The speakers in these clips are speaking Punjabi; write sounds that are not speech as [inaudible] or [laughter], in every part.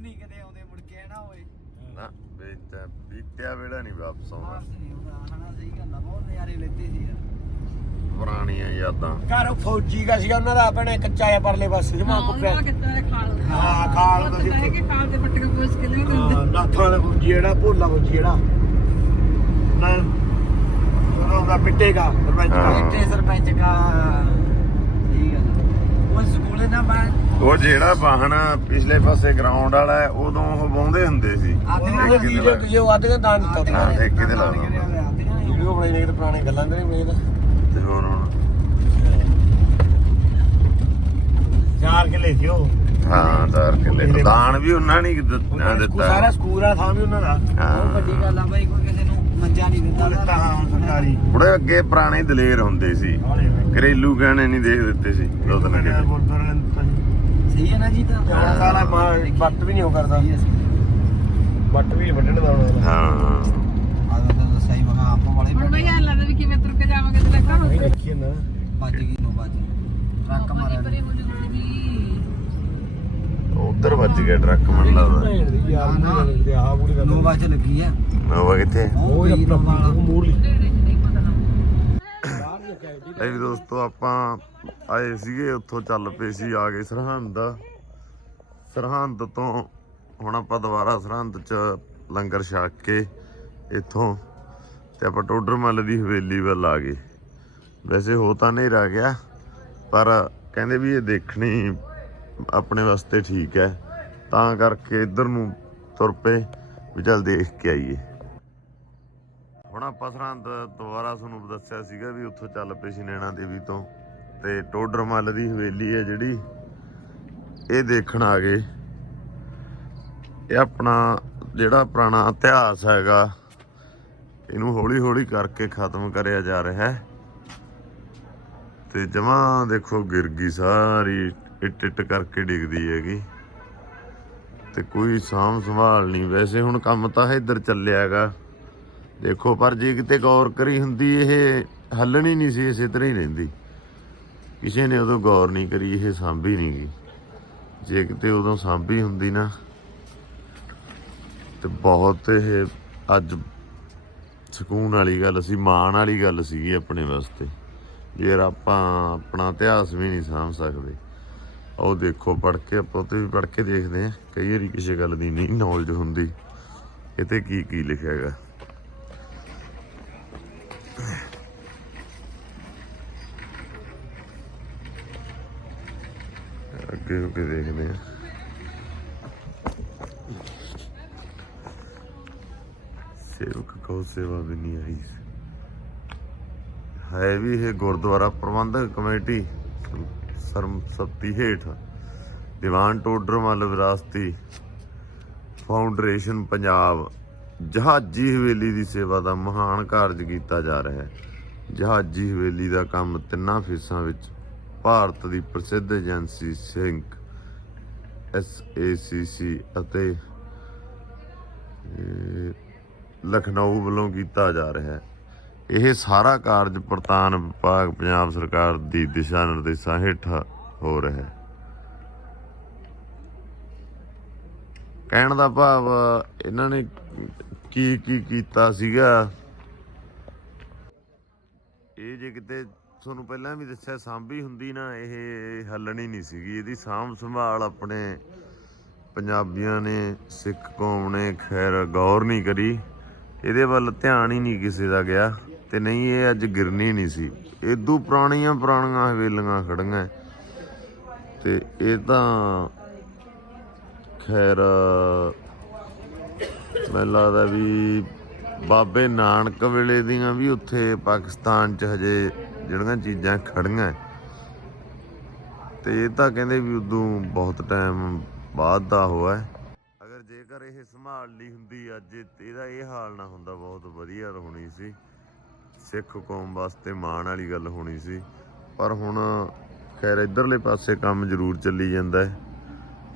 ਨਹੀਂ ਕਿਤੇ ਆਉਂਦੇ ਮੁੜ ਕੇ ਨਾ ਓਏ ਨਾ ਬੀਤਿਆ ਬੀਤਿਆ ਵੇੜਾ ਨਹੀਂ ਵਾਪਸ ਆਉਂਦਾ ਵਾਪਸ ਨਹੀਂ ਆਉਂਦਾ ਹਨਾ ਸਹੀ ਗੱਲ ਆ ਬਹੁਤ ਨਜ਼ਾਰੇ ਲੈਤੇ ਸੀ ਯਾਰ। ਪੁਰਾਣੀਆਂ ਯਾਦਾਂ। ਘਰ ਫੌਜੀ ਦਾ ਸੀਗਾ ਉਹਨਾਂ ਦਾ ਆਪਣੇ ਕੱਚਾ ਆ ਪਰਲੇ ਪਾਸੇ ਜਮਾ ਹਾਂ ਕੁੱਪਿਆ ਕਿੱਦਾਂ ਹਾਂ, ਖਾਲ ਉੱਥੇ ਦਾ ਬਹਿ ਕੇ ਖਾਲ ਦੇ ਪੱਟੀਆਂ ਪੋਚ ਕੇ ਲਿਆਉਂਦੇ ਹਾਂ, ਹੁੰਦੇ ਨਾਥਾਂ ਦਾ ਫੌਜੀ ਜਿਹੜਾ ਭੋਲਾ ਫੌਜੀ ਜਿਹੜਾ। ਨਾ ਉਹਦਾ ਪਿੱਟੇਗਾ ਸਰਪੰਚ ਦਾ। ਹਾਂ। ਇੱਥੇ ਸਰਪੰਚ ਕਾ ਆ। ਉਹ ਨਾ ਜਿਹੜਾ ਵਾਹਨ ਪਿਛਲੇ ਪਾਸੇ ਗਰਾਊਂਡ ਵਾਲਾ ਹੈ, ਉਦੋਂ ਉਹ ਬਾਉਂਦੇ ਹੁੰਦੇ ਸੀ। ਆਦਮੀਆਂ ਠੇਕੇ ਤੇ ਵੀਡੀਓ ਲਾ- ਜੋ ਵੱਧ ਕੇ ਦਾਨ ਦਿੱਤਾ ਹਾਂ, ਠੇਕੇ ਤੇ ਲਾ ਆਦਮੀਆਂ ਦਿੰਦਾ। ਨੇ ਆਦਮੀਆਂ ਨੇ। ਵੀਡੀਓ ਬਣਾਈ ਨੇ ਕਿਤੇ ਪੁਰਾਣੇ ਗੱਲਾਂ ਕਰੇ ਮੇਰੇ ਤੇ ਹੋਰ ਹੁਣ? ਚਾਰ ਕਿਲੇ ਸੀ ਉਹ। ਹਾਂ ਦਾਰ ਕਿਲੇ। ਦਾਨ ਵੀ ਉਹਨਾਂ ਨੇ ਦਿੱਤਾ ਸਾਰਾ ਸਕੂਲ ਆ ਥਾਂ ਵੀ ਉਹਨਾਂ ਦਾ। ਬਹੁਤ ਹਾਂ। ਵੱਡੀ ਗੱਲ ਆ ਬਾਈ ਕੋਈ ਕਿਸੇ ਨੂੰ ਮੰਜਾ ਨਹੀਂ ਦਿੰਦਾ। ਹਾਂ ਸਰਕਾਰੀ। ਬੜੇ ਅੱਗੇ ਪੁਰਾਣੇ ਦਲੇਰ ਹੁੰਦੇ ਸੀ। ਘਰੇਲੂ ਗਹਿਣੇ ਨਹੀਂ ਦੇ ਦਿੱਤੇ ਸੀ ਦੋ ਗੁਰਦੁਆਰੇ ਕਿਤੇ। ਸਹੀ ਹੈ ਨਾ ਜੀ ਤਾਂ। ਸਾਲਾ ਵੱਟ ਵੀ ਨਹੀਂ ਕਰਦਾ। ਹੈ, ਹੈ। ਵੱਟ ਵੀ ਵੱਢਣ ਦਾ ਹਾਂ। ਤਾਂ ਸਹੀ ਵਗਾ ਆਪ ਵਾਲੇ ਹੁਣ ਬਈ ਐਂ ਲੱਗਦਾ ਵੀ ਕਿਵੇਂ ਤੁਰ ਕੇ ਜਾਵਾਂਗੇ ਤੇ ਲੱਗਾ ਨਹੀਂ ਰੱਖੀ ਨਾ। ਗਈ ਨੋ ਗਈ। ਟਰੱਕ ਮਾਰਿਆ। ਉਧਰ ਵੱਜ ਗਿਆ ਟਰੱਕ ਮੈਨੂੰ ਲੱਗਦਾ। ਯਾਰ ਨਾ ਪੂਰੀ ਗੱਲ। ਨੋ ਵੱਜ ਲੱਗੀ ਆ। ਨੋਵਾ ਕਿੱਥੇ? ਉਹ ਜਦ ਨੋਵਾ ਵਾਲਾ। ਮੂਰਲੀ। ਨਹੀਂ ਇਹ ਵੀ ਦੋਸਤੋ ਆਪਾਂ ਆਏ ਸੀਗੇ ਉੱਥੋਂ ਚੱਲ ਪਏ ਸੀ ਆ ਗਏ ਸਰਹੰਦ। ਸਰਹੰਦ ਤੋਂ ਹੁਣ ਆਪਾਂ ਦੁਬਾਰਾ ਸਰਹੰਦ ਚ ਲੰਗਰ ਛਕ ਕੇ ਇੱਥੋਂ ਤੇ ਆਪਾਂ ਟੋਡਰਮੱਲ ਦੀ ਹਵੇਲੀ ਵੱਲ ਆ ਗਏ। ਵੈਸੇ ਹੋ ਤਾਂ ਨਹੀਂ ਰਹਿ ਗਿਆ ਪਰ ਕਹਿੰਦੇ ਵੀ ਇਹ ਦੇਖਣੀ ਆਪਣੇ ਵਾਸਤੇ ਠੀਕ ਹੈ। ਤਾਂ ਕਰਕੇ ਇੱਧਰ ਨੂੰ ਤੁਰ ਪਏ ਵੀ ਚੱਲ ਦੇਖ ਕੇ ਆਈਏ। ਹੁਣ ਆਪਾਂ ਸਰਹੰਦ ਦੁਬਾਰਾ ਤੁਹਾਨੂੰ ਦੱਸਿਆ ਸੀਗਾ ਵੀ ਉੱਥੋਂ ਚੱਲ ਪਏ ਸੀ ਨੈਣਾ ਦੇਵੀ ਤੋਂ। ਤੇ ਟੋਡਰਮੱਲ ਦੀ ਹਵੇਲੀ ਹੈ ਜਿਹੜੀ, ਇਹ ਦੇਖਣ ਆ ਗਏ। ਇਹ ਆਪਣਾ ਜਿਹੜਾ ਪੁਰਾਣਾ ਇਤਿਹਾਸ ਹੈਗਾ, ਇਹਨੂੰ ਹੌਲੀ ਹੌਲੀ ਕਰਕੇ ਖਤਮ ਕਰਿਆ ਜਾ ਰਿਹਾ ਹੈ। ਤੇ ਜਮਾ ਦੇਖੋ ਗਿਰ ਗਈ ਸਾਰੀ। ਇੱਟ ਇੱਟ ਕਰਕੇ ਡਿੱਗਦੀ ਹੈਗੀ। ਤੇ ਕੋਈ ਸਾਂਭ ਸੰਭਾਲ ਨਹੀਂ। ਵੈਸੇ ਹੁਣ ਕੰਮ ਤਾਂ ਇੱਧਰ ਚੱਲਿਆਗਾ ਦੇਖੋ, ਪਰ ਜੇ ਕਿਤੇ ਗੌਰ ਕਰੀ ਹੁੰਦੀ, ਇਹ ਹੱਲਣੀ ਨਹੀਂ ਸੀ, ਇਸੇ ਤਰ੍ਹਾਂ ਹੀ ਰਹਿੰਦੀ। ਕਿਸੇ ਨੇ ਉਦੋਂ ਗੌਰ ਨਹੀਂ ਕਰੀ, ਇਹ ਸਾਂਭੀ ਨਹੀਂ ਗਈ। ਜੇ ਕਿਤੇ ਉਦੋਂ ਸਾਂਭੀ ਹੁੰਦੀ ਨਾ, ਤੇ ਬਹੁਤ ਇਹ ਅੱਜ ਸਕੂਨ ਵਾਲੀ ਗੱਲ ਸੀ, ਮਾਣ ਵਾਲੀ ਗੱਲ ਸੀਗੀ ਆਪਣੇ ਵਾਸਤੇ। ਜੇ ਆਪਾਂ ਆਪਣਾ ਇਤਿਹਾਸ ਵੀ ਨਹੀਂ ਸਾਂਭ ਸਕਦੇ। ਉਹ ਦੇਖੋ ਪੜ ਕੇ ਆਪਾਂ ਤੇ ਵੀ ਪੜ ਕੇ ਦੇਖਦੇ ਆ ਕਈ ਵਾਰੀ ਕਿਸੇ ਗੱਲ ਦੀ ਨਹੀਂ ਨੌਲੇਜ ਹੁੰਦੀ। ਇਹ ਕੀ ਕੀ ਲਿਖਿਆ ਹੈਗਾ? ਅੱਗੇ ਹੋ ਦੇਖਦੇ ਆ ਸੇਵਕ ਕੋ ਸੇਵਾ ਵੀ ਨਹੀਂ ਆਈ। ਹੈ ਵੀ ਇਹ ਗੁਰਦੁਆਰਾ ਪ੍ਰਬੰਧਕ ਕਮੇਟੀ। ਸਰਮਸਤੀ ਹੇਠ ਦੀਵਾਨ ਟੋਡਰ ਟੋਡਰਮੱਲ ਵਿਰਾਸਤੀ ਫਾਊਂਡੇਸ਼ਨ ਪੰਜਾਬ ਜਹਾਜੀ ਹਵੇਲੀ ਦੀ ਸੇਵਾ ਦਾ ਮਹਾਨ ਕਾਰਜ ਕੀਤਾ ਜਾ ਰਿਹਾ ਹੈ। ਜਹਾਜੀ ਹਵੇਲੀ ਦਾ ਕੰਮ ਤਿੰਨਾਂ ਫੇਸਾਂ ਵਿੱਚ ਭਾਰਤ ਦੀ ਪ੍ਰਸਿੱਧ ਏਜੰਸੀ ਸਿੰਕ ਐਸਏਸੀਸੀ ਅਤੇ ਲਖਨਊ ਵੱਲੋਂ ਕੀਤਾ ਜਾ ਰਿਹਾ ਹੈ। ਇਹ ਸਾਰਾ ਕਾਰਜ ਪ੍ਰਧਾਨ ਵਿਭਾਗ ਪੰਜਾਬ ਸਰਕਾਰ ਦੀ ਦਿਸ਼ਾ ਨਿਰਦੇਸ਼ਾਂ ਹੇਠ ਹੋ ਰਿਹਾ ਹੈ। ਕਹਿਣ ਦਾ ਭਾਵ, ਇਹਨਾਂ ਨੇ ਕੀ ਕੀ ਕੀਤਾ ਸੀਗਾ? ਇਹ ਜੇ ਕਿਤੇ ਤੁਹਾਨੂੰ ਪਹਿਲਾਂ ਵੀ ਦੱਸਿਆ, ਸਾਂਭੀ ਹੁੰਦੀ ਨਾ, ਇਹ ਹੱਲਣੀ ਨਹੀਂ ਸੀਗੀ। ਇਹਦੀ ਸਾਂਭ ਸੰਭਾਲ ਆਪਣੇ ਪੰਜਾਬੀਆਂ ਨੇ, ਸਿੱਖ ਕੌਮ ਨੇ ਖੈਰ ਗੌਰ ਨਹੀਂ ਕਰੀ। ਇਹਦੇ ਵੱਲ ਧਿਆਨ ਹੀ ਨਹੀਂ ਕਿਸੇ ਦਾ ਗਿਆ। ਤੇ ਨਹੀਂ, ਇਹ ਅੱਜ ਗਿਰਨੀ ਨਹੀਂ ਸੀ। ਇਦੋਂ ਪੁਰਾਣੀਆਂ ਪੁਰਾਣੀਆਂ ਹਵੇਲੀਆਂ ਖੜੀਆਂ ਤੇ ਇਹ ਤਾਂ ਖੈਰ, ਮੈਨੂੰ ਲੱਗਦਾ ਵੀ ਬਾਬੇ ਨਾਨਕ ਵੇਲੇ ਦੀਆਂ ਵੀ ਉੱਥੇ ਪਾਕਿਸਤਾਨ 'ਚ ਹਜੇ ਜਿਹੜੀਆਂ ਚੀਜ਼ਾਂ ਖੜੀਆਂ ਤੇ ਇਹ ਤਾਂ ਕਹਿੰਦੇ ਵੀ ਉਦੋਂ ਬਹੁਤ ਟਾਈਮ ਬਾਅਦ ਦਾ ਹੋਇਆ। ਅਗਰ ਜੇਕਰ ਇਹ ਸੰਭਾਲ ਲਈ ਹੁੰਦੀ ਅੱਜ, ਇਹਦਾ ਇਹ ਹਾਲ ਨਾ ਹੁੰਦਾ, ਬਹੁਤ ਵਧੀਆ ਹੋਣੀ ਸੀ। ਸਿੱਖ ਕੌਮ ਵਾਸਤੇ ਮਾਣ ਵਾਲੀ ਗੱਲ ਹੋਣੀ ਸੀ। ਪਰ ਹੁਣ ਖੈਰ ਇਧਰਲੇ ਪਾਸੇ ਕੰਮ ਜ਼ਰੂਰ ਚੱਲੀ ਜਾਂਦਾ ਹੈ।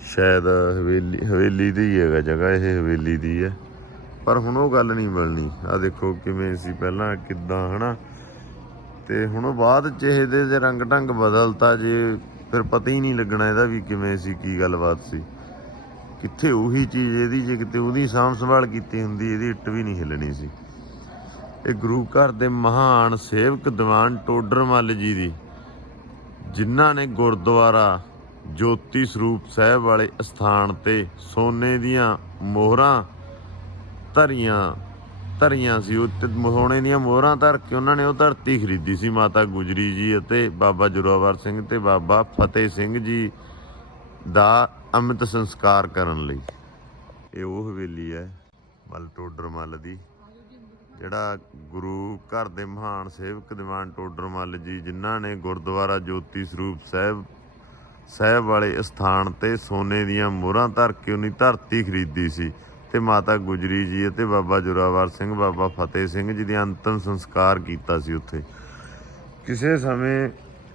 ਸ਼ਾਇਦ ਹਵੇਲੀ ਹਵੇਲੀ ਦੀ ਹੀ ਹੈਗਾ ਜਗ੍ਹਾ, ਇਹ ਹਵੇਲੀ ਦੀ ਹੈ। ਪਰ ਹੁਣ ਉਹ ਗੱਲ ਨਹੀਂ ਮਿਲਣੀ। ਆ ਦੇਖੋ ਕਿਵੇਂ ਸੀ ਪਹਿਲਾਂ, ਕਿੱਦਾਂ, ਹਨਾ? ਤੇ ਹੁਣ ਉਹ ਬਾਅਦ ਚ ਇਹਦੇ ਦੇ ਰੰਗ ਢੰਗ ਬਦਲਤਾ, ਜੇ ਫਿਰ ਪਤਾ ਹੀ ਨਹੀਂ ਲੱਗਣਾ ਇਹਦਾ ਵੀ ਕਿਵੇਂ ਸੀ, ਕੀ ਗੱਲਬਾਤ ਸੀ। ਕਿੱਥੇ ਉਹੀ ਚੀਜ਼, ਇਹਦੀ ਜੇ ਕਿਤੇ ਉਹਦੀ ਸਾਂਭ ਸੰਭਾਲ ਕੀਤੀ ਹੁੰਦੀ, ਇਹਦੀ ਇੱਟ ਵੀ ਨਹੀਂ ਹਿੱਲਣੀ ਸੀ। ਇਹ ਗੁਰੂ ਘਰ ਦੇ ਮਹਾਨ ਸੇਵਕ ਦੀਵਾਨ ਟੋਡਰਮੱਲ ਜੀ ਦੀ, ਜਿਨ੍ਹਾਂ ਨੇ ਗੁਰਦੁਆਰਾ ਜੋਤੀ ਸਰੂਪ ਸਾਹਿਬ ਵਾਲੇ ਸਥਾਨ ਤੇ ਸੋਨੇ ਦੀਆਂ ਮੋਹਰਾਂ ਧਰੀਆਂ ਧਰੀਆਂ ਸੀ। ਉਹ ਸੋਨੇ ਦੀਆਂ ਮੋਹਰਾਂ ਧਰ ਕੇ ਉਹਨਾਂ ਨੇ ਉਹ ਧਰਤੀ ਖਰੀਦੀ ਸੀ, ਮਾਤਾ ਗੁਜਰੀ ਜੀ ਅਤੇ ਬਾਬਾ ਜੋਰਾਵਰ ਸਿੰਘ ਤੇ ਬਾਬਾ ਫਤਿਹ ਸਿੰਘ ਜੀ ਦਾ ਅੰਮ੍ਰਿਤ ਸੰਸਕਾਰ ਕਰਨ ਲਈ। ਇਹ ਉਹ ਹਵੇਲੀ ਹੈ ਮਲ ਟੋਡਰਮੱਲ ਦੀ। ਜਿਹੜਾ ਗੁਰੂ ਘਰ ਦੇ ਮਹਾਨ ਸੇਵਕ ਦੀਵਾਨ ਟੋਡਰ ਮੱਲ ਜੀ, ਜਿਨ੍ਹਾਂ ਨੇ ਗੁਰਦੁਆਰਾ ਜੋਤੀ ਸਰੂਪ ਸਾਹਿਬ ਸਾਹਿਬ ਵਾਲੇ ਸਥਾਨ ਤੇ ਸੋਨੇ ਦੀਆਂ ਮੋਹਰਾਂ ਧਰ ਕੇ ਉਹਨੀ ਧਰਤੀ ਖਰੀਦੀ ਸੀ ਤੇ ਮਾਤਾ ਗੁਜਰੀ ਜੀ ਅਤੇ ਬਾਬਾ ਜੋਰਾਵਰ ਸਿੰਘ, ਬਾਬਾ ਫਤਿਹ ਸਿੰਘ ਜੀ ਦੇ ਅੰਤਮ ਸੰਸਕਾਰ ਕੀਤਾ ਸੀ ਉੱਥੇ। ਕਿਸੇ ਸਮੇਂ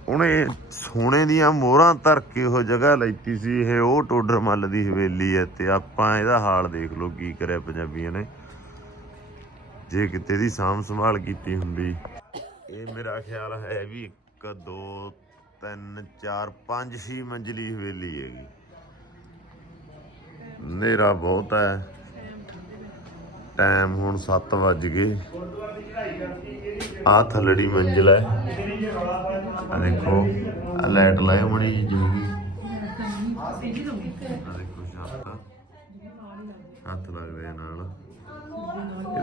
ਉਹਨੇ ਸੋਨੇ ਦੀਆਂ ਮੋਹਰਾਂ ਧਰ ਕੇ ਉਹ ਜਗ੍ਹਾ ਲੈਤੀ ਸੀ, ਇਹ ਉਹ ਟੋਡਰ ਮੱਲ ਦੀ ਹਵੇਲੀ ਹੈ ਤੇ ਆਪਾਂ ਇਹਦਾ ਹਾਲ ਦੇਖ ਲਓ ਕੀ ਕਰਿਆ ਪੰਜਾਬੀਆਂ ਨੇ। ਜੇ ਕਿਤੇ ਦੀ ਸਾਂਭ ਸੰਭਾਲ ਕੀਤੀ ਹੁੰਦੀ। ਇਹ ਮੇਰਾ ਖਿਆਲ ਹੈ ਵੀ 1 2 3 4 5 6 ਮੰਜ਼ਲੀ ਹਵੇਲੀ ਹੈਗੀ। ਨੇਰਾ ਬਹੁਤ ਹੈ। ਟਾਈਮ ਹੁਣ 7 ਵੱਜ ਗਏ। ਆ ਥੱਲੜੀ ਮੰਜ਼ਿਲ ਹੈ। ਆ ਦੇਖੋ ਆ ਲਾਈਟ ਲਾਇਆ ਮਣੀ ਜੀ ਜੂਗੀ ਦੇਖੋ, ਛੱਤ। ਹੱਥ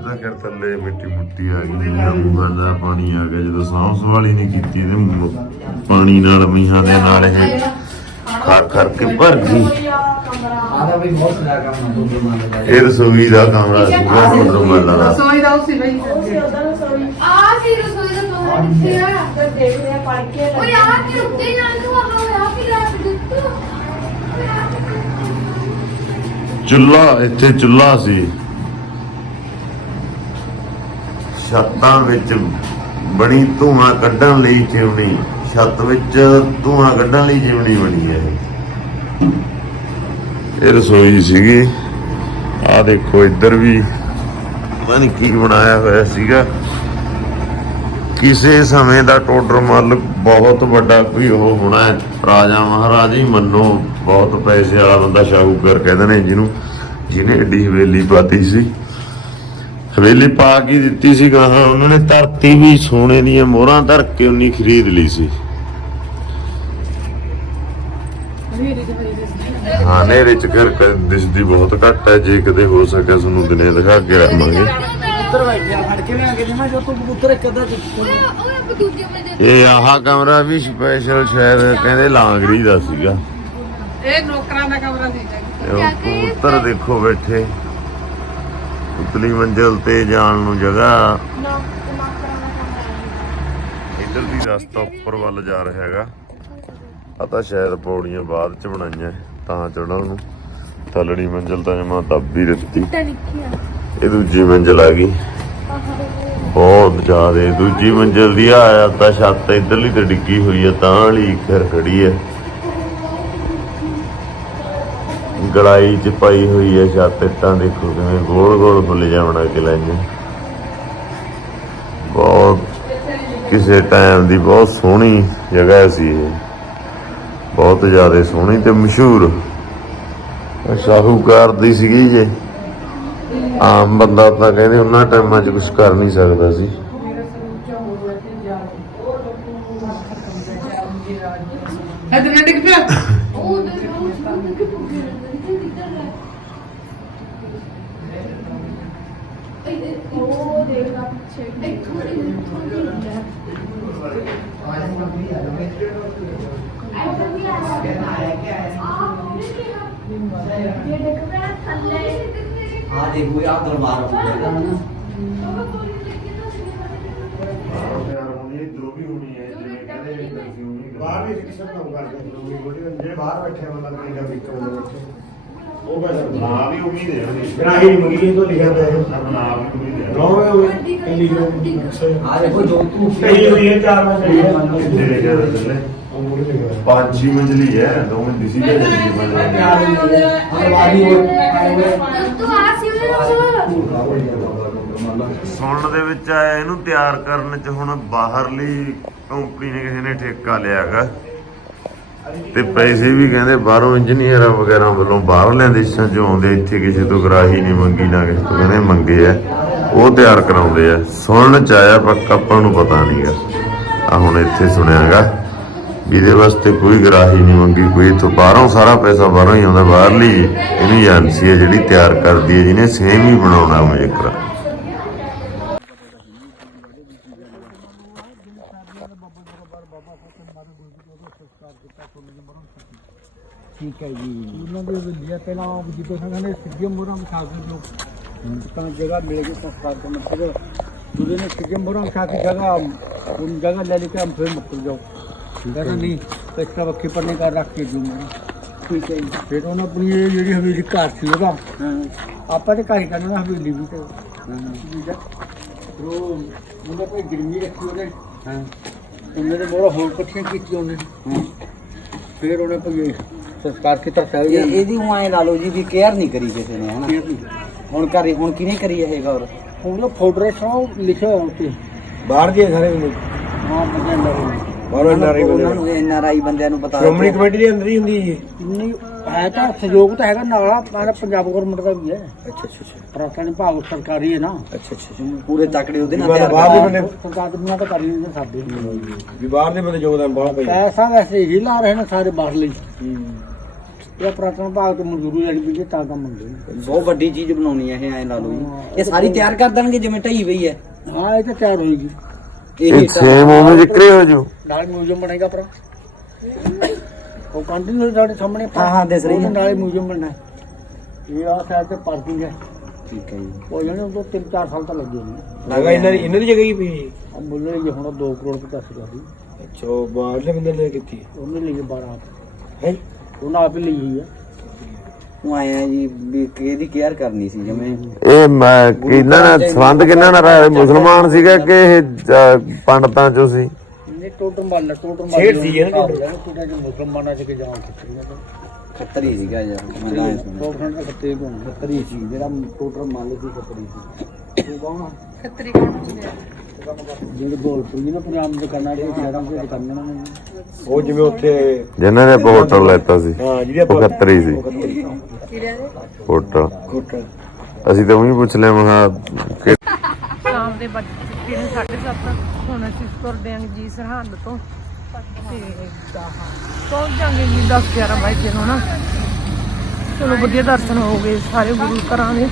ਇਹਦਾ ਕਰ ਥੱਲੇ ਮਿੱਟੀ ਮੁੱਟੀ ਆ ਗਈ ਜਿਹੜਾ ਮੂੰਹਾਂ ਦਾ ਪਾਣੀ ਆ ਗਿਆ। ਜਦੋਂ ਸਾਂਭ ਸੰਭਾਲੀ ਨਹੀਂ ਕੀਤੀ ਇਹਦੇ ਮੂੰਹ- ਪਾਣੀ ਨਾਲ ਮੀਹਾਂ ਦੇ ਨਾਲ ਇਹ ਖਰ ਖਰ ਕੇ ਭਰ ਗਈ। ਆਦਾ ਵੀ ਬਹੁਤ ਸਾਰਾ ਕੰਮ ਹੈ ਦੋ ਮਾਲੇ ਦਾ। ਇਹ ਰਸੋਈ ਦਾ ਕਮਰਾ ਸੀਗਾ ਮੋਟਰ ਮੱਲਾ ਦਾ। ਰਸੋਈ ਦਾ ਉਸੇ ਬਈ ਆ ਸੀ ਰਸੋਈ। ਦਾ ਕਮਰਾ ਕਿੱਥੇ ਆ। ਦੇਖਦੇ ਆ ਪੜ ਕੇ ਓਏ ਆ ਕੇ ਉੱਤੇ ਜਾਣ ਨੂੰ ਆਹ ਆ ਕੀ ਲੱਗ ਦਿੱਤੂ। ਚੁੱਲ੍ਹਾ ਇੱਥੇ ਚੁੱਲ੍ਹਾ ਸੀ। ਛੱਤਾਂ ਵਿੱਚ ਬਣੀ ਧੂਆਂ ਕੱਢਣ ਲਈ ਚਿਮਣੀ ਛੱਤ ਵਿੱਚ ਧੂਆਂ ਕੱਢਣ ਲਈ ਚਿਮਣੀ ਬਣੀ ਹੈ ਇਹ। ਰਸੋਈ ਸੀਗੀ। ਆ ਦੇਖੋ, ਇੱਧਰ ਵੀ ਪਤਾ ਕੀ ਬਣਾਇਆ ਹੋਇਆ ਸੀਗਾ। ਕਿਸੇ ਸਮੇਂ ਦਾ ਟੋਡਰ ਮੱਲ ਬਹੁਤ ਵੱਡਾ ਕੋਈ ਉਹ ਹੋਣਾ ਹੈ। ਰਾਜਾ ਮਹਾਰਾਜ ਮੰਨੋ, ਬਹੁਤ ਪੈਸੇ ਵਾਲਾ ਬੰਦਾ ਸ਼ਾਹੂਕਾਰ ਕਹਿੰਦੇ ਨੇ ਜਿਹਨੂੰ, ਜਿਹਨੇ ਏਡੀ ਹਵੇਲੀ ਪਾਤੀ ਸੀ। ਹਵੇਲੀ ਪਾ ਕੇ ਦਿੱਤੀ ਸੀ ਗਾਹਾਂ। ਉਹਨਾਂ ਨੇ ਧਰਤੀ ਵੀ ਸੋਨੇ ਦੀਆਂ ਮੋਹਰਾਂ ਧਰ ਕੇ ਉਨੀ ਖਰੀਦ ਲਈ ਸੀ। ਹਾਂ ਨੇਰੇ ਚ ਘਰ ਦਿਸਦੀ ਬਹੁਤ ਘੱਟ ਹੈ। ਜੇ ਕਦੇ ਹੋ ਸਕਿਆ ਤੁਹਾਨੂੰ ਦਿਨੇ ਦਿਖਾ ਕੇ ਰਾਵਾਂਗੇ ਉੱਤਰ ਬੈਠੇ ਆ ਫੜ ਕੇ ਲਿਆ ਕੇ ਜਮਾ ਜੋ ਤੂੰ ਕਬੂਤਰ ਇੱਕ ਅੱਧਾ ਓਏ ਓਏ ਆਪਾਂ ਦੂਜੇ ਬੰਦੇ ਇਹ ਆਹ ਕਮਰਾ ਵੀ ਸਪੈਸ਼ਲ ਸ਼ਾਇਦ ਕਹਿੰਦੇ ਲਾਂਗਰੀ ਦਾ ਸੀਗਾ। ਇਹ ਨੌਕਰਾਂ ਦਾ ਕਮਰਾ ਸੀ। ਕਬੂਤਰ ਦੇਖੋ ਬੈਠੇ। ਉਤਲੀ ਮੰਜ਼ਲ ਤੇ ਜਾਣ ਨੂੰ ਜਗ੍ਹਾ। ਇੱਧਰ ਦੀ ਰਸਤਾ ਉੱਪਰ ਵੱਲ ਜਾ ਰਿਹਾ ਹੈਗਾ। ਆ ਤਾਂ ਸ਼ਾਇਦ ਪੌੜੀਆਂ ਬਾਅਦ ਚ ਬਣਾਈਆਂ ਤਾਂ ਚੜਾਂ ਨੂੰ। ਥੱਲੜੀ ਮੰਜ਼ਲ ਤਾਂ ਜਮਾ ਦੱਬੀ ਦਿੱਤੀ। ਤਾਂ ਲਿਖਿਆ ਇਹ ਦੂਜੀ ਮੰਜ਼ਲ ਆ ਗਈ। ਬਹੁਤ ਜ਼ਿਆਦੇ। ਦੂਜੀ ਮੰਜ਼ਲ ਦੀ ਆ ਆ ਤਾਂ ਛੱਤ ਇੱਧਰਲੀ ਤੇ ਡਿੱਗੀ ਹੋਈ ਆ ਤਾਂ ਵਾਲੀ ਖਰ ਖੜੀ ਹੈ ਗੜਾਈ ਚ ਪਾਈ ਹੋਈ ਹੈ ਛੱਤ ਇੱਟਾਂ ਦੇਖੋ ਕਿਵੇਂ ਗੋਲ ਗੋਲ ਫੁੱਲ ਜਾ ਬਣਾ ਕੇ ਲਾਈਆਂ। ਬਹੁਤ ਕਿਸੇ ਟਾਈਮ ਦੀ ਬਹੁਤ ਸੋਹਣੀ ਜਗ੍ਹਾ ਸੀ ਇਹ। ਬਹੁਤ ਜ਼ਿਆਦਾ ਸੋਹਣੀ ਤੇ ਮਸ਼ਹੂਰ। ਸ਼ਾਹੂਕਾਰ ਦੀ ਸੀਗੀ ਜੇ। ਆਮ ਬੰਦਾ ਤਾਂ ਕਹਿੰਦੇ ਉਹਨਾਂ ਟਾਈਮਾਂ 'ਚ ਕੁਝ ਕਰ ਨਹੀਂ ਸਕਦਾ ਸੀ। ਇਧਰ ਡਿੱਗ ਪਿਆ। [laughs] ਉਹ ਦੇ ਉਹ ਸੰਗ ਕੇ ਪੁੱਗੇ ਰਹਿੰਦੇ ਕਿੱਧਰ ਹੈ ਇਹਦੇ ਉਹ ਦੇਖਦਾ ਪਿੱਛੇ ਇੱਕ ਥੋੜੀ ਥੋੜੀ ਹੈ ਇਹ ਦੇਖ ਮੈਂ ਥੱਲੇ ਆ ਦੇਖੋ ਆ ਦਰਬਾਰ ਹੋ ਉਹ ਹਾਂ ਉਮੀਦ ਹੈ ਉਹਦੀ ਤੋਂ ਲਿਖਿਆ ਪਿਆ ਹੈ ਨਾਮ ਉਮੀਦ ਹੈ ਹੋਏ ਆ ਦੇਖੋ ਜੋ ਤੂੰ ਕਹੀ ਹੋਈ ਹੈ ਚਾਰ ਦੋ ਉਹਦੇ ਸੁਣਨ ਦੇ ਵਿੱਚ ਆਇਆ ਇਹਨੂੰ ਤਿਆਰ ਕਰਨ ਚ ਹੁਣ ਬਾਹਰਲੀ ਕੰਪਨੀ ਨੇ ਕਿਸੇ ਨੇ ਠੇਕਾ ਲਿਆਗਾ। ਤੇ ਪੈਸੇ ਵੀ ਕਹਿੰਦੇ ਬਾਹਰੋਂ ਇੰਜੀਨੀਅਰਾਂ ਵਗੈਰਾ ਵੱਲੋਂ ਬਾਹਰਲਿਆਂ ਦੇਸ਼ਾਂ ਚੋਂ ਆਉਂਦੇ, ਇੱਥੇ ਕਿਸੇ ਤੋਂ ਗਰਾਹੀ ਨਹੀਂ ਮੰਗੀ, ਨਾ ਕਿਸੇ ਤੋਂ ਕਹਿੰਦੇ ਮੰਗੇ ਆ। ਉਹ ਤਿਆਰ ਕਰਾਉਂਦੇ ਆ। ਸੁਣਨ ਚ ਆਇਆ ਪੱਕਾ ਆਪਾਂ ਨੂੰ ਪਤਾ ਨਹੀਂਗਾ ਆ। ਹੁਣ ਇੱਥੇ ਸੁਣਿਆਗਾ ਵੀ ਇਹਦੇ ਵਾਸਤੇ ਕੋਈ ਗਰਾਹੀ ਨਹੀਂ ਮੰਗੀ, ਕੋਈ ਇੱਥੋਂ ਬਾਹਰੋਂ ਸਾਰਾ ਪੈਸਾ ਬਾਹਰੋਂ ਹੀ ਆਉਂਦਾ, ਬਾਹਰਲੀ ਇਹਨੂੰ ਏਜੰਸੀ ਹੈ ਜਿਹੜੀ ਤਿਆਰ ਕਰਦੀ ਹੈ ਜਿਹਨੇ ਸੇਮ ਹੀ ਬਣਾਉਣਾ ਮੁਜਕਰਾ ਠੀਕ ਹੈ ਜੀ ਉਹਨਾਂ ਦੇ ਲਿਆ ਪਹਿਲਾਂ ਜਦੋਂ ਸੰਗਾਂ ਨੇ ਸਿੱਧੀਆਂ ਮੋਰਾਂ ਵਿਛਾ ਕੇ ਲੋਕ ਤਾਂ ਜਗ੍ਹਾ ਮਿਲ ਗਈ ਸੰਸਕਾਰ ਦਾ ਮਤਲਬ ਦੂਜੇ ਨੇ ਸਿੱਧੀਆਂ ਮੋਰਾਂ ਵਿਛਾ ਕੇ ਜਗ੍ਹਾ उन जगह ले लेके हम फिर मुक्ल जाओ ठीक है ना नहीं तो इसका वक्की पर नहीं कर रख के दूँ मैं ठीक है फिर उन्होंने अपनी ये ਜਿਹੜੀ ਹਵੇਲੀ ਘਰ ਸੀ ਉਹਦਾ ਆਪਾਂ ਤੇ ਘਰ ਹੀ ਕਰਨਾ ਨਾ ਹਵੇਲੀ ਵੀ ਤੇ ਠੀਕ ਹੈ ਫਿਰ ਉਹ ਉਹਨੇ ਕੋਈ ਗਿਰਮੀ ਰੱਖੀ ਉਹਨੇ ਤੇ ਬੜਾ ਹੋਰ ਇਕੱਠੀਆਂ ਕੀਤੀਆਂ ਉਹਨੇ। ਫਿਰ ਉਹਨੇ ਕੋਈ ਸੰਸਕਾਰ ਕੀਤਾ ਸਾਹਿਬ ਇਹ ਇਹਦੀ ਉਂ ਲਾ ਲਓ ਜੀ ਵੀ ਕੇਅਰ ਨਹੀਂ ਕਰੀ ਕਿਸੇ ਨੇ ਹਨਾ? ਜੀ ਹੁਣ ਕਰੀ ਹੁਣ ਕਿਹਨੇ ਕਰੀ ਇਹ ਗੌਰ? ਫੋਟੋ ਸੋ ਲਿਖਿਆ ਹੋਇਆ ਉੱਤੇ। ਬਾਹਰ ਦੇ ਸਾਰੇ ਹਾਂ ਬੰਦੇ ਅੰਦਰ ਬਾਹਰ ਉਹਨਾਂ ਨੂੰ ਐਨ ਆਰ ਆਈ ਬੰਦਿਆਂ ਨੂੰ ਪਤਾ ਕਮੇਟੀ ਦੇ ਅੰਦਰ ਹੀ ਹੁੰਦੀ ਹੈ ਨਹੀਂ ਹੈ ਤਾਂ ਸਹਿਯੋਗ ਤਾਂ ਹੈਗਾ ਨਾਲ ਆ ਪਰ ਪੰਜਾਬ ਗਵਰਨਮੈਂਟ ਦਾ ਵੀ ਹੈ। ਅੱਛਾ ਅੱਛਾ ਅੱਛਾ। ਪ੍ਰਾਤਨ ਭਾਗ ਸਰਕਾਰੀ ਹੈ ਨਾ। ਅੱਛਾ ਅੱਛਾ ਪੂਰੇ ਤਕੜੇ ਉਹਦੇ ਨਾਲ ਤਿਆਰ ਕਰਦੇ। ਸਰਕਾਰ ਦੇ ਬਿਨਾਂ ਤਾਂ ਕਰ ਹੀ ਨਹੀਂ ਸਾਡੇ ਵੀ ਬਾਹਰ ਦੇ ਬੰਦੇ ਯੋਗਦਾਨ ਬੜਾ ਪਈ ਪੈਸਾ ਵੈਸੇ ਹੀ ਲਾ ਰਹੇ ਨੇ ਸਾਰੇ ਬਾਹਰ ਲਈ ਇਹ ਪ੍ਰਾਤਨ ਭਾਗ ਤੋਂ ਮਨਜ਼ੂਰੀ ਲੈਣੀ ਵੀ ਤਾਂ ਕੰਮ ਹੁੰਦੇ। ਨੇ ਬਹੁਤ ਵੱਡੀ ਚੀਜ਼ ਬਣਾਉਣੀ ਹੈ ਇਹ ਐ ਲਾ ਲਓ ਜੀ। ਇਹ ਸਾਰੀ ਤਿਆਰ ਕਰ ਦੇਣਗੇ ਜਿਵੇਂ ਢਈ ਪਈ ਹੈ। ਹਾਂ ਇਹ ਤਾਂ ਤਿਆਰ ਹੋਏਗੀ। ਇਹ ਇਹ ਸੇਮ ਉਵੇਂ ਜਿਕਰੇ ਹੋ ਜੂ। ਨਾਲ ਮਿਊਜ਼ੀਅਮ ਬਣੇਗਾ ਪਰ ਉਹ ਕੰਟੀਨਿਊ ਸਾਡੇ ਸਾਹਮਣੇ ਹਾਂ, ਹਾਂ, ਦਿਸ ਰਹੀ ਹੈ। ਨਾਲ ਮਿਊਜ਼ੀਅਮ ਬਣਨਾ ਹੈ। ਇਹ ਆ ਸਾਈਡ ਤੇ ਪਾਰਕਿੰਗ ਹੈ। ਠੀਕ ਹੈ ਜੀ। ਉਹ ਜਾਨੇ ਉਹ 3-4 ਸਾਲ ਤਾਂ ਲੱਗੇ ਨੇ। ਲਗਾ ਇਹਨਾਂ ਦੀ ਇਹਨਾਂ ਦੀ ਜਗ੍ਹਾ ਹੀ ਪਈ ਹੈ। ਆ ਮੁੱਲ ਲਈ ਹੁਣ 2 ਕਰੋੜ 85 ਲੱਖ ਦੀ। ਅੱਛਾ ਉਹ ਬਾਹਰਲੇ ਬੰਦੇ ਨੇ ਕੀਤੀ ਉਹਨੇ ਲਈ 12 ਆਪ ਹੈ ਉਹਨਾਂ ਆਪ ਹੀ ਲਈ ਹੋਈ ਹੈ। ਉਹ ਆਏ ਆ ਜੀ ਵੀ ਕਿਹਦੀ ਕੇਅਰ ਕਰਨੀ ਸੀ ਜਿਵੇਂ। ਇਹ ਮੈਂ ਕਿਹਨਾਂ ਨਾਲ ਸੰਬੰਧ ਕਿਹਨਾਂ ਨਾਲ ਮੁਸਲਮਾਨ ਸੀਗਾ ਕਿ ਇਹ ਪੰਡਤਾਂ ਚੋਂ ਸੀ? ਨਹੀਂ ਟੋਟਲ ਛੇੜ ਸੀ ਇਹ ਨਾ ਜੋ ਮੁਸਲਮਾਨਾਂ ਚ ਕੇ ਜਾਉਂ ਕਿੱਥੇ ਖੱਤਰੀ ਸੀਗਾ ਯਾਰ ਮੈਂ ਤਾਂ ਐਂ ਦਾ ਖੱਤੇ ਕੋਣ ਖੱਤਰੀ ਸੀ ਜਿਹੜਾ ਟੋਟਲ ਮੰਨ ਲਈ ਖੱਤਰੀ ਸੀ ਤੂੰ ਕੌਣ ਖੱਤਰੀ ਕੌਣ ਹੁੰਦੇ ਜਿਹੜੇ ਗੋਲਪੁਰ ਜੀ ਨਾ ਪੰਜਾਬ ਦੇ ਦੁਕਾਨਾਂ ਦੇ ਸ਼ਹਿਰਾਂ ਦੇ ਦੁਕਾਨਾਂ ਨੇ ਉਹ ਜਿਵੇਂ ਉੱਥੇ ਜਿਨ੍ਹਾਂ ਨੇ ਹੋਟਲ ਲੈਤਾ ਸੀ ਹਾਂ ਜਿਹਦੇ ਉਹ ਖੱਤਰੀ ਸੀ ਕਿਰਿਆ ਦੇ ਹੋਟਲ ਅਸੀਂ ਤਾਂ ਉਹੀ ਪੁੱਛ ਲਿਆ ਮਹਾ ਸ਼ਾਮ ਦੇ ਵੱਜ 7:30 ਹੁਣ ਅਸੀਂ ਤੁਰਦੇ ਆਂ ਜੀ ਸਰਹੰਦ ਤੋਂ। ਤੇ ਪਹੁੰਚ ਜਾਾਂਗੇ ਜੀ 10 11 ਵਜੇ ਨੂੰ ਨਾ। ਚਲੋ ਵਧੀਆ ਦਰਸ਼ਨ ਹੋ ਗਏ ਸਾਰੇ ਗੁਰੂ ਘਰਾਂ ਦੇ।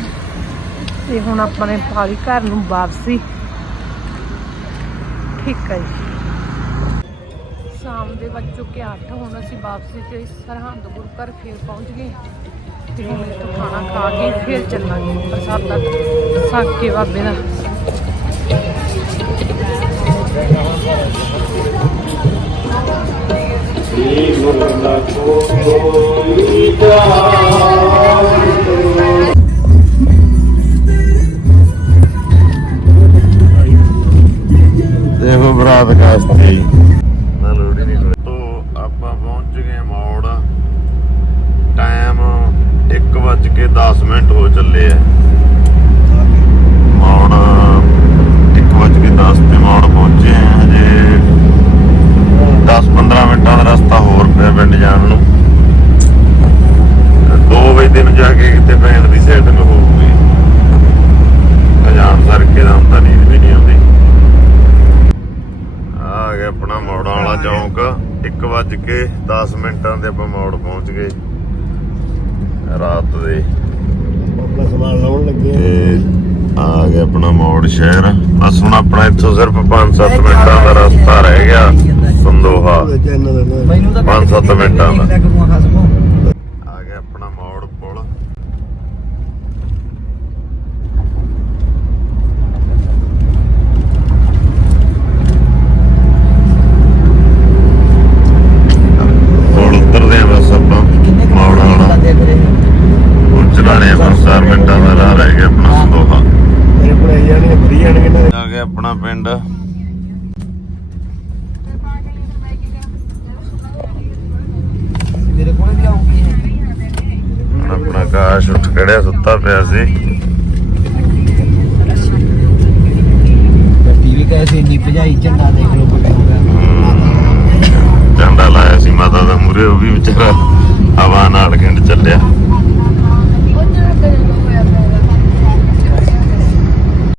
ਤੇ ਹੁਣ ਆਪਾਂ ਨੇ ਪਾਲੀ ਘਰ ਨੂੰ ਵਾਪਸੀ। ਠੀਕ ਹੈ ਜੀ। ਸ਼ਾਮ ਦੇ ਵੱਜ ਚੁੱਕੇ 8 ਹੁਣ ਅਸੀਂ ਵਾਪਸੀ ਤੇ ਸਰਹੰਦ ਗੁਰੂ ਘਰ ਫੇਰ ਪਹੁੰਚ ਗਏ। ਤੇ ਹੁਣ ਇੱਥੋਂ ਖਾਣਾ ਖਾ ਕੇ ਫੇਰ ਚੱਲਾਂਗੇ ਪ੍ਰਸਾਦਾ ਛਕ ਬਾਬੇ ਦਾ। ਦੇਖੋ ਬਰਾਤ ਕਾਸਤੀ ਨਾ ਲੋੜੀ ਨਹੀਂ ਤੋ ਆਪਾਂ ਪਹੁੰਚ ਗਏ ਮੋੜ ਟਾਈਮ 1:10 ਮਿੰਟ ਹੋ ਚੱਲੇ ਆ ਮੋੜ 1:10 ਤੇ ਮੋੜ ਪਹੁੰਚੇ ਆ ਹਜੇ 10-15 ਮਿੰਟਾਂ ਦਾ ਰਸਤਾ ਹੋਰ ਪਿਆ ਪਿੰਡ ਜਾਣ ਨੂੰ। 2 ਵਜੇ ਦਿਨ ਜਾ ਕੇ ਕਿਤੇ ਪੈਣ ਦੀ ਸੈਟਿੰਗ ਹੋਊਗੀ ਜਾਣ ਸਰ ਕੇ ਦਮ ਤਾਂ ਨੀਂਦ ਵੀ ਨਹੀਂ ਆਉਂਦੀ। ਆ ਗਿਆ ਆਪਣਾ ਮੋੜਾਂ ਵਾਲਾ ਚੌਂਕ। 1 ਵੱਜ ਕੇ 10 ਮਿੰਟਾਂ ਤੇ ਆਪਾਂ ਮੋੜ ਪਹੁੰਚ ਗਏ। ਰਾਤ ਦੇ। ਆਪਣਾ ਸਮਾਨ ਲਾਉਣ ਲੱਗੇ ਤੇ ਆ ਗਿਆ ਆਪਣਾ ਮੋੜ ਸ਼ਹਿਰ। ਬਸ ਹੁਣ ਆਪਣਾ ਇੱਥੋਂ ਸਿਰਫ 5-7 ਮਿੰਟਾਂ ਦਾ ਰਸਤਾ ਰਹਿ ਗਿਆ। ਸੰਦੋਹਾ ਵਿੱਚ ਇਹਨਾਂ ਦਾ ਨਾ ਮੈਨੂੰ ਤਾਂ ਪੰਜ ਸੱਤ ਮਿੰਟਾਂ ਦਾ। ਕਰੂੰਗਾ ਖਸਮੋ ਆ ਗਿਆ ਆਪਣਾ ਮੋੜ ਪੁਲ ਪੁਲ ਉਤਰਦੇ ਆ ਬਸ ਆਪਾਂ ਕਿੰਨੇ ਮੋੜ ਵਾਲਾ ਕਰਦੇ ਫਿਰੇ ਪਹੁੰਚਣਾ ਨੇ ਬਸ 4 ਮਿੰਟਾਂ ਦਾ ਰਾਹ ਰਹਿ ਗਿਆ ਆਪਣਾ ਸੰਦੋਹਾ ਮੇਰੇ ਕੋਲ ਆਈ ਜਾਣਗੇ ਫਰੀ ਜਾਣਗੇ ਨਾ ਆ ਗਿਆ ਆਪਣਾ ਪਿੰਡ ਮੇਰੇ ਕੋਲ ਵੀ ਆਉਂਗੀ ਹੁਣ ਆਪਣਾ ਕਾਸ਼ ਉੱਠ ਖੜਿਆ ਸੁੱਤਾ ਪਿਆ ਸੀ। ਟੀਵੀ ਕੈਸੇ ਇੰਨੀ ਭਜਾਈ ਝੰਡਾ ਦੇਖ ਕੋਈ ਝੰਡਾ ਲਾਇਆ ਸੀ ਮਾਤਾ ਦਾ ਮੂਰੇ ਉਹ ਵੀ ਵਿਚਾਰਾ ਹਵਾ ਨਾਲ ਗਿੰਡ ਚੱਲਿਆ।